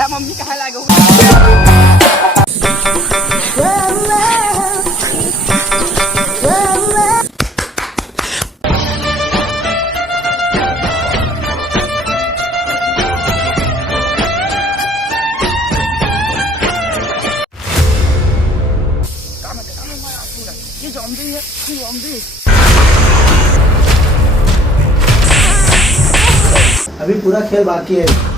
तारा mummy कहाँ लागू ये ज़ॉम्बी है, ज़ॉम्बी। अभी पूरा खेल बाकी है।